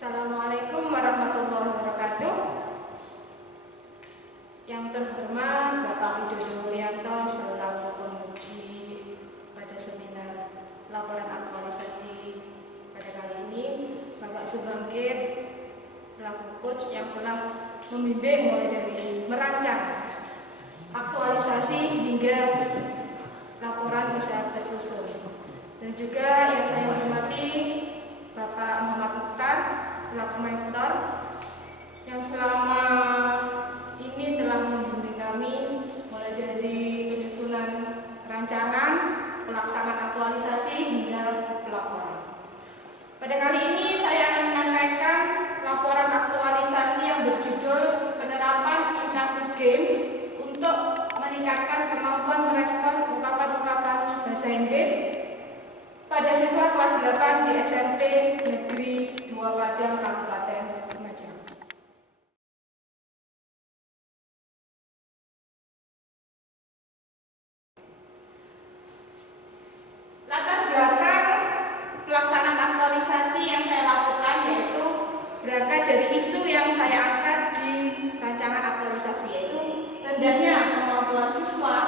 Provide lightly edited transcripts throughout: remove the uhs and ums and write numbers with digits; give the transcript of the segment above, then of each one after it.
Assalamualaikum warahmatullahi wabarakatuh. Yang terhormat Bapak Widodo Wuryanto selaku penguji pada seminar laporan aktualisasi pada kali ini, Bapak Subangkit selaku coach yang telah membimbing mulai dari merancang aktualisasi hingga laporan bisa tersusun, dan juga yang saya hormati Bapak Muhammad Mukhtar selaku mentor yang selama ini telah membimbing kami mulai dari penyusunan rancangan, pelaksanaan aktualisasi hingga pelaporan. Pada kali ini saya akan menyampaikan laporan aktualisasi yang berjudul penerapan interactive games untuk meningkatkan kemampuan merespon ungkapan-ungkapan bahasa Inggris pada siswa kelas 8 di SMP Negeri 2 Padang, Kabupaten Lumajang. Latar belakang pelaksanaan aktualisasi yang saya lakukan yaitu berangkat dari isu yang saya angkat di rancangan aktualisasi, yaitu rendahnya kemampuan siswa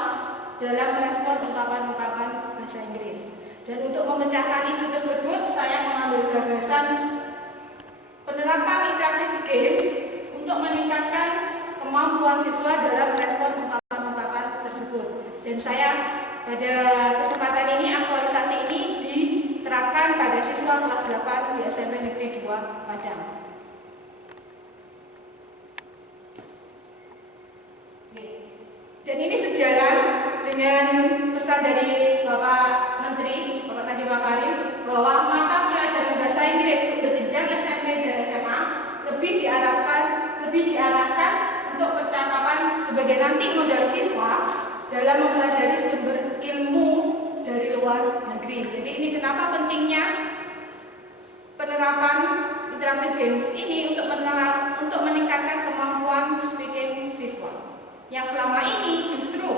dalam merespon ungkapan-ungkapan bahasa Inggris. Dan untuk memecahkan isu tersebut, saya mengambil gagasan penerapan interactive games untuk meningkatkan kemampuan siswa dalam merespon ungkapan-ungkapan tersebut. Dan saya pada kesempatan ini, aktualisasi ini diterapkan pada siswa kelas 8 di SMP Negeri 2 Padang. Dan ini sejalan dengan pesan dari Bapak Menteri, Bapak Nadiem Makarim, bahwa mata pelajaran bahasa Inggris untuk jenjang SMP dan SMA lebih diarahkan untuk percakapan sebagai nanti modal siswa dalam mempelajari sumber ilmu dari luar negeri. Jadi ini kenapa pentingnya penerapan interactive games ini untuk meningkatkan kemampuan speaking siswa. Yang selama ini justru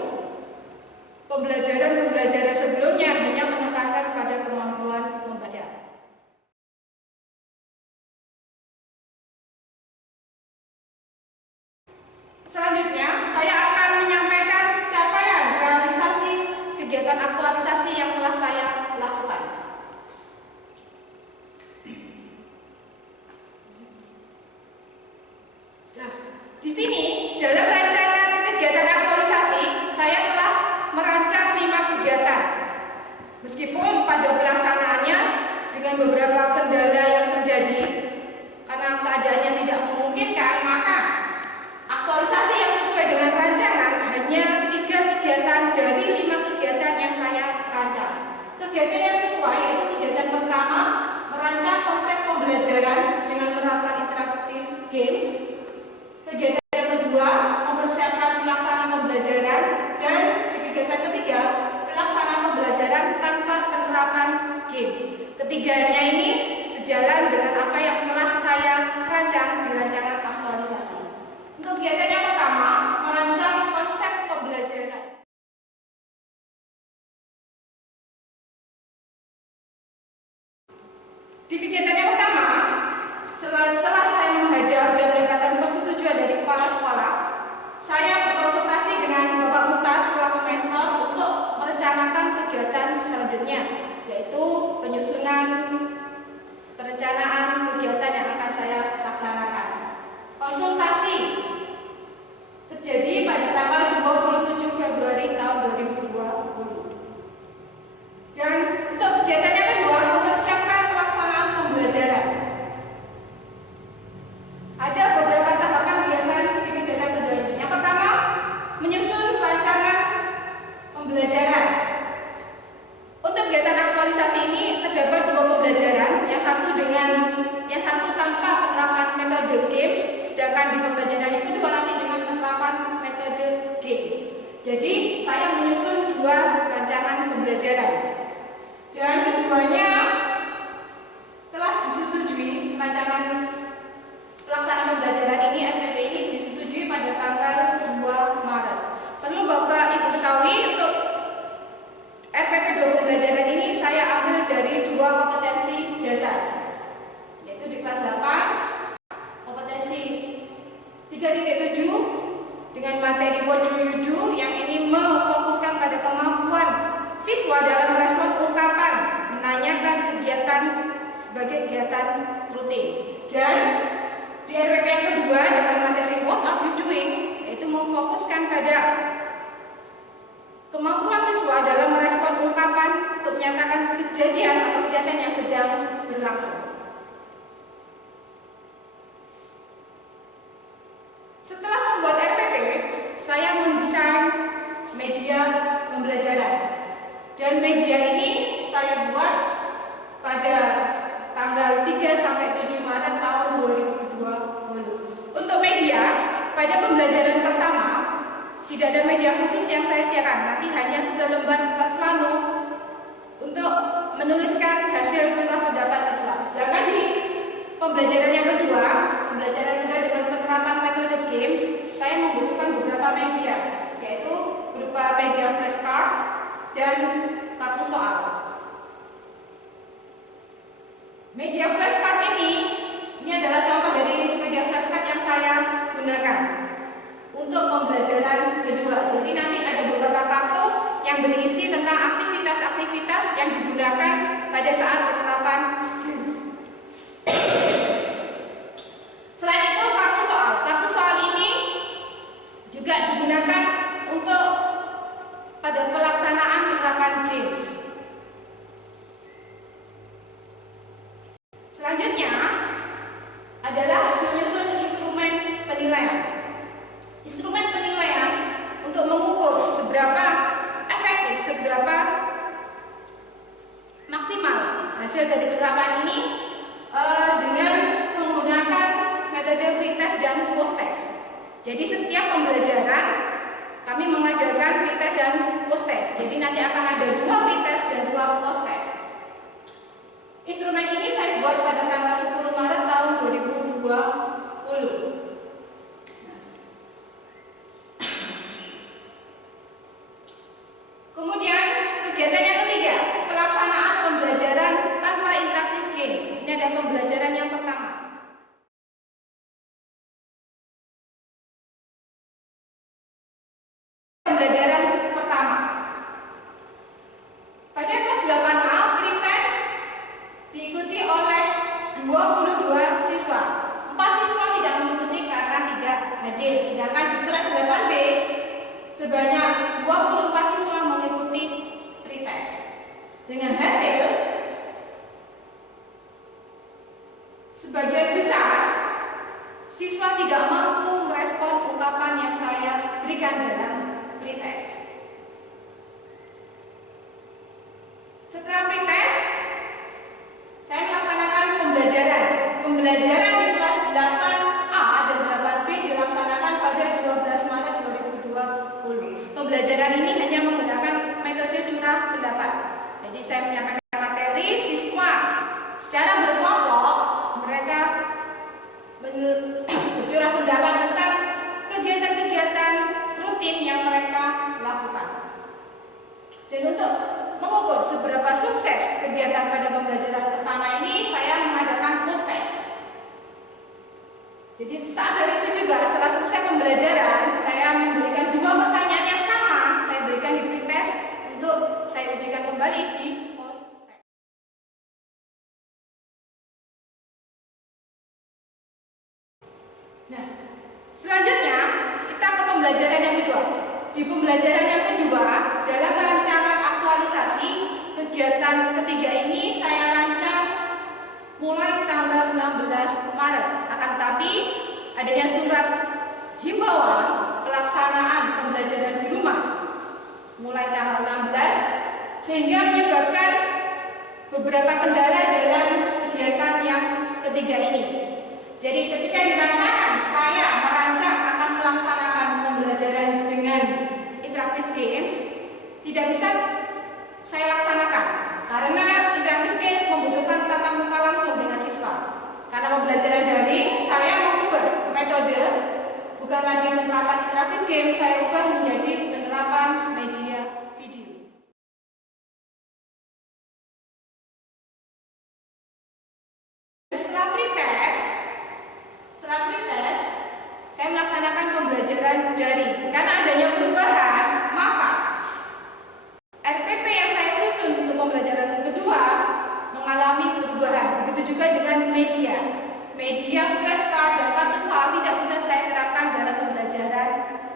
pembelajaran sebelumnya hanya menekankan pada kemampuan membaca. Selanjutnya, saya akan menyampaikan capaian realisasi kegiatan aktualisasi yang telah saya lakukan. Nah, di sini dalam rancangan kegiatan aktualisasi saya telah merancang 5 kegiatan. Meskipun pada pelaksanaannya dengan beberapa kendala yang terjadi karena keadaannya tidak memungkinkan, maka aktualisasi yang sesuai dengan rancangan hanya 3 kegiatan dari 5 kegiatan yang saya rancang. Kegiatan yang sesuai yaitu kegiatan pertama, merancang konsep pembelajaran dengan menerapkan interactive games. Kegiatan yang kedua, mempersiapkan pelaksanaan pembelajaran, dan di kegiatan ketiga, pelaksanaan pembelajaran tanpa penerapan games. Ketiganya ini sejalan dengan apa yang telah saya rancang di rancangan aktualisasi. Untuk kegiatan yang pertama, merancang konsep pembelajaran. Di kegiatan yang pertama, setelah saya menghadap dan mendapatkan persetujuan dari kepala sekolah, saya berkonsultasi dengan Bapak Mukhtar selaku mentor untuk merencanakan kegiatan selanjutnya, yaitu penyusunan perencanaan kegiatan yang akan saya laksanakan. Konsultasi terjadi pada tanggal 27 Februari tahun 2020. Dan untuk kegiatan yang kedua, mempersiapkan pelaksanaan pembelajaran. Ada beberapa tahapan kegiatan di kegiatan kedua ini. Yang pertama, menyusun rancangan pembelajaran. Untuk kegiatan aktualisasi ini terdapat 2 pembelajaran, yang satu tanpa penerapan metode games, sedangkan di pembelajaran yang kedua nanti dengan penerapan metode games. Jadi saya menyusun 2 rancangan pembelajaran, dan keduanya telah disetujui. Rancangan pelaksanaan pembelajaran ini, RPP ini disetujui pada tanggal 2 Maret. Perlu Bapak Ibu ketahui, untuk RPP 2 pembelajaran ini saya ambil dari 2 kompetensi dasar, yaitu di kelas 8 materi What Do You Do yang ini memfokuskan pada kemampuan siswa dalam merespon ungkapan, menanyakan kegiatan sebagai kegiatan rutin. Dan di RPP yang kedua dengan materi What Are You Doing yaitu memfokuskan pada kemampuan siswa dalam merespon ungkapan untuk menyatakan kejadian atau kegiatan yang sedang berlangsung. Setelah membuat RPP, saya mendesain media pembelajaran. Dan media ini saya buat pada tanggal 3 sampai 7 Maret tahun 2020. Untuk media, pada pembelajaran pertama tidak ada media khusus yang saya siapkan, nanti hanya selembar kertas plano untuk menuliskan hasil curah pendapat siswa. Sedangkan di pembelajaran yang kedua, pembelajaran dengan penerapan metode games, saya membutuhkan beberapa media, yaitu berupa media flashcard dan kartu soal. Media flashcard ini adalah contoh dari media flashcard yang saya gunakan untuk pembelajaran kedua. Jadi nanti ada beberapa kartu yang berisi tentang aktivitas-aktivitas yang digunakan pada saat penerapan games. Selain itu, kartu soal ini juga digunakan untuk pada pelaksanaan penerapan games. Selanjutnya adalah menyusun instrumen penilaian. Instrumen penilaian untuk mengukur seberapa efektif, seberapa maksimal hasil dari penerapan ini dengan menggunakan metode pretest dan post-test. Jadi setiap pembelajaran kami mengajarkan pretest dan post-test. Jadi nanti akan ada 2 pretest dan 2 post-test. Instrumen ini saya buat pada tanggal 10 Maret tahun 2020. Kemudian kegiatan yang ketiga, pelaksanaan pembelajaran tanpa interaktif games. Ini ada pembelajaran yang pertama. Pembelajaran pertama. Pada kelas 8A, pretest diikuti oleh 22 siswa. 4 siswa tidak mengikuti karena tidak hadir. Sedangkan di kelas 8B sebanyak 24 siswa mengikuti pretest. Dengan hasil sebagian besar siswa tidak mampu merespon ungkapan yang saya berikan dalam pretest. Setelah pretest, saya melaksanakan pembelajaran di kelas 8A dan 8B dilaksanakan pada 12 Maret 2020. Pembelajaran ini hanya menggunakan metode curah pendapat. Jadi saya menyampaikan materi, siswa secara berkelompok mereka bercurah pendapat tentang kegiatan-kegiatan rutin yang mereka lakukan. Dan untuk mengukur seberapa sukses kegiatan pada pembelajaran pertama ini, saya mengadakan post-test. Jadi saat hari itu juga setelah selesai pembelajaran, saya memberikan 2 pertanyaan yang sama, saya berikan di pretest untuk saya ujikan kembali di post-test. Nah, selanjutnya kita ke pembelajaran yang kedua. Di pembelajaran yang kedua, dalam rancangan aktualisasi kegiatan ketiga ini saya rancang mulai tanggal 16 Maret. Akan tetapi adanya surat himbauan pelaksanaan pembelajaran di rumah mulai tanggal 16 sehingga menyebabkan beberapa kendala dalam kegiatan yang ketiga ini. Jadi ketika dirancangkan, saya merancang akan melaksanakan pembelajaran dengan interaktif games, tidak bisa saya laksanakan karena interaktif games membutuhkan tatap muka langsung dengan siswa. Karena pembelajaran daring, saya mengubah metode, bukan lagi penerapan interaktif games, saya ubah menjadi penerapan media video. Setelah pretest, saya melaksanakan pembelajaran daring. media flashcard dan kartu soal tidak bisa saya terapkan dalam pembelajaran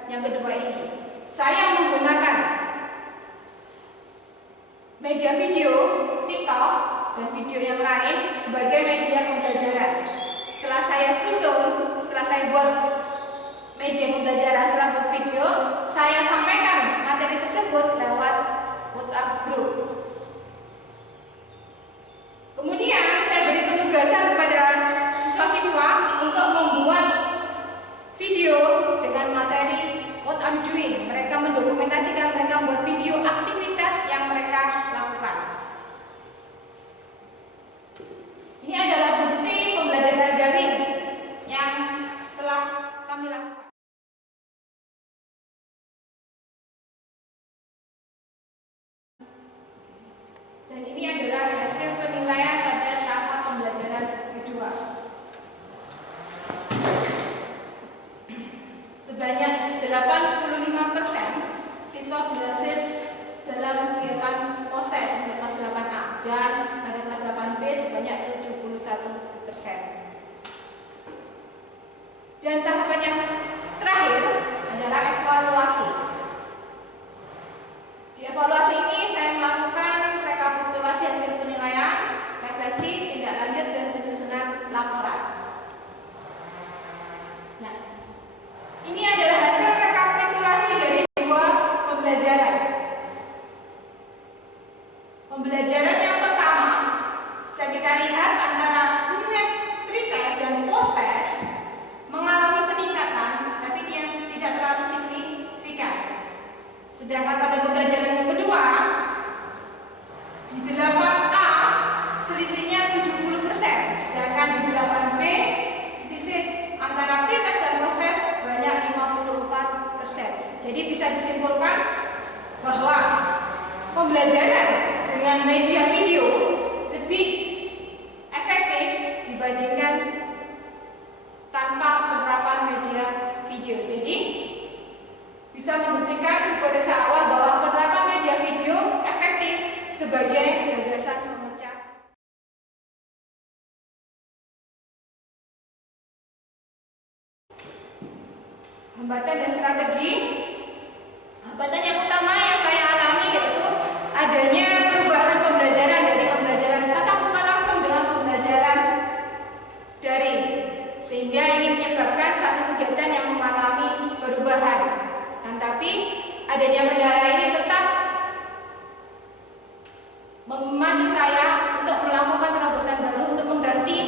yang kedua ini. Saya menggunakan media video, TikTok, dan video yang lain sebagai media pembelajaran. Setelah saya susun, setelah saya buat media pembelajaran, setelah buat video, saya sampaikan materi tersebut lewat WhatsApp group. Kemudian saya beri penugasan kepada siswa-siswa untuk membuat video dengan materi what I'm doing. Mereka mendokumentasikan, mereka membuat video aktivitas yang mereka lakukan. Ini adalah bukti pembelajaran daring yang telah kami lakukan. Dan ini adalah hasil penilaian pada tahap pembelajaran kedua. Sebanyak 85% siswa berhasil dalam kegiatan proses pada kelas 8A dan pada kelas 8B sebanyak 71%. Dan tahapan yang terakhir adalah evaluasi. Di evaluasi ini saya melakukan rekapitulasi hasil penilaian, refleksi, tindak lanjut, dan penyusunan laporan. Nah, ini adalah hasil rekapitulasi dari dua pembelajaran. Pembelajaran yang pertama, bisa kita lihat antara unit pretest dan post-test mengalami peningkatan, tapi yang tidak terlalu signifikan. Sedangkan pada pembelajaran yang kedua, di 8A selisihnya 70%, sedangkan di 8B selisih antara pretest dan post-test banyak 54%. Jadi bisa disimpulkan bahwa pembelajaran dengan media video lebih efektif dibandingkan tanpa penerapan media video. Jadi bisa membuktikan hipotesa awal bahwa penerapan media video efektif sebagai gagasan pemecah hambatan dan strategi. Hambatan yang utama yang saya alami yaitu adanya perubahan pembelajaran dari pembelajaran tatap muka langsung dengan pembelajaran daring, sehingga ini menyebabkan satu kegiatan yang mengalami perubahan. Tapi adanya kendala ini tetap memacu saya untuk melakukan terobosan baru untuk mengganti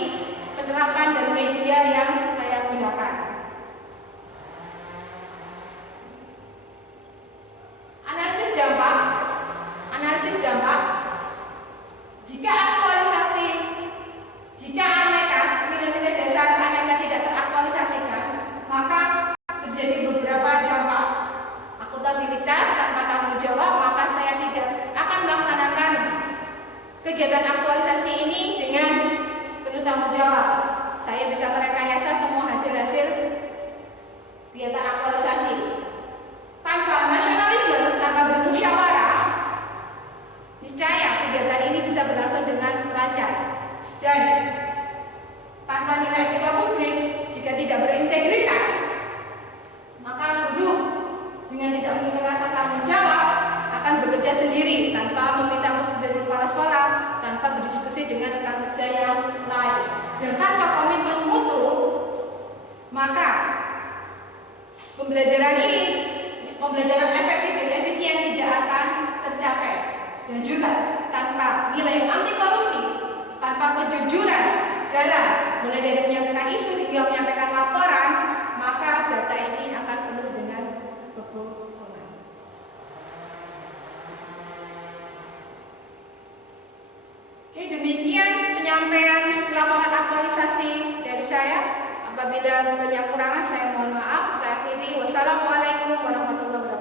penerapan dan media yang saya gunakan. Analisis dampak. Jika aneka nilai-nilai dasar aneka tidak teraktualisasikan, maka terjadi beberapa dampak. Akuntabilitas tanpa tanggung jawab, maka saya tidak akan melaksanakan kegiatan aktualisasi ini dengan penuh tanggung jawab. Saya bisa merekayasa semua hasil-hasil kegiatan aktualisasi. Tanpa nasionalisme, tanpa bermusyawarah, niscaya kegiatan ini bisa berlangsung dengan lancar. Dan tanpa nilai etika publik, jika tidak berintegritas, maka guru dengan tidak memiliki rasa tanggung jawab akan bekerja sendiri tanpa meminta persetujuan dari kepala sekolah, tanpa berdiskusi dengan rekan kerja yang lain, dan tanpa komitmen mutu, maka pembelajaran efektif dan efisien tidak akan tercapai. Dan juga tanpa nilai anti korupsi, tanpa kejujuran dalam mulai dari menyampaikan isu hingga menyampaikan laporan, maka data ini akan penuh dengan kebohongan. Oke, demikian penyampaian laporan aktualisasi dari saya. Apabila banyak kurangan, saya mohon maaf. Saya akhiri. Wassalamualaikum warahmatullahi wabarakatuh.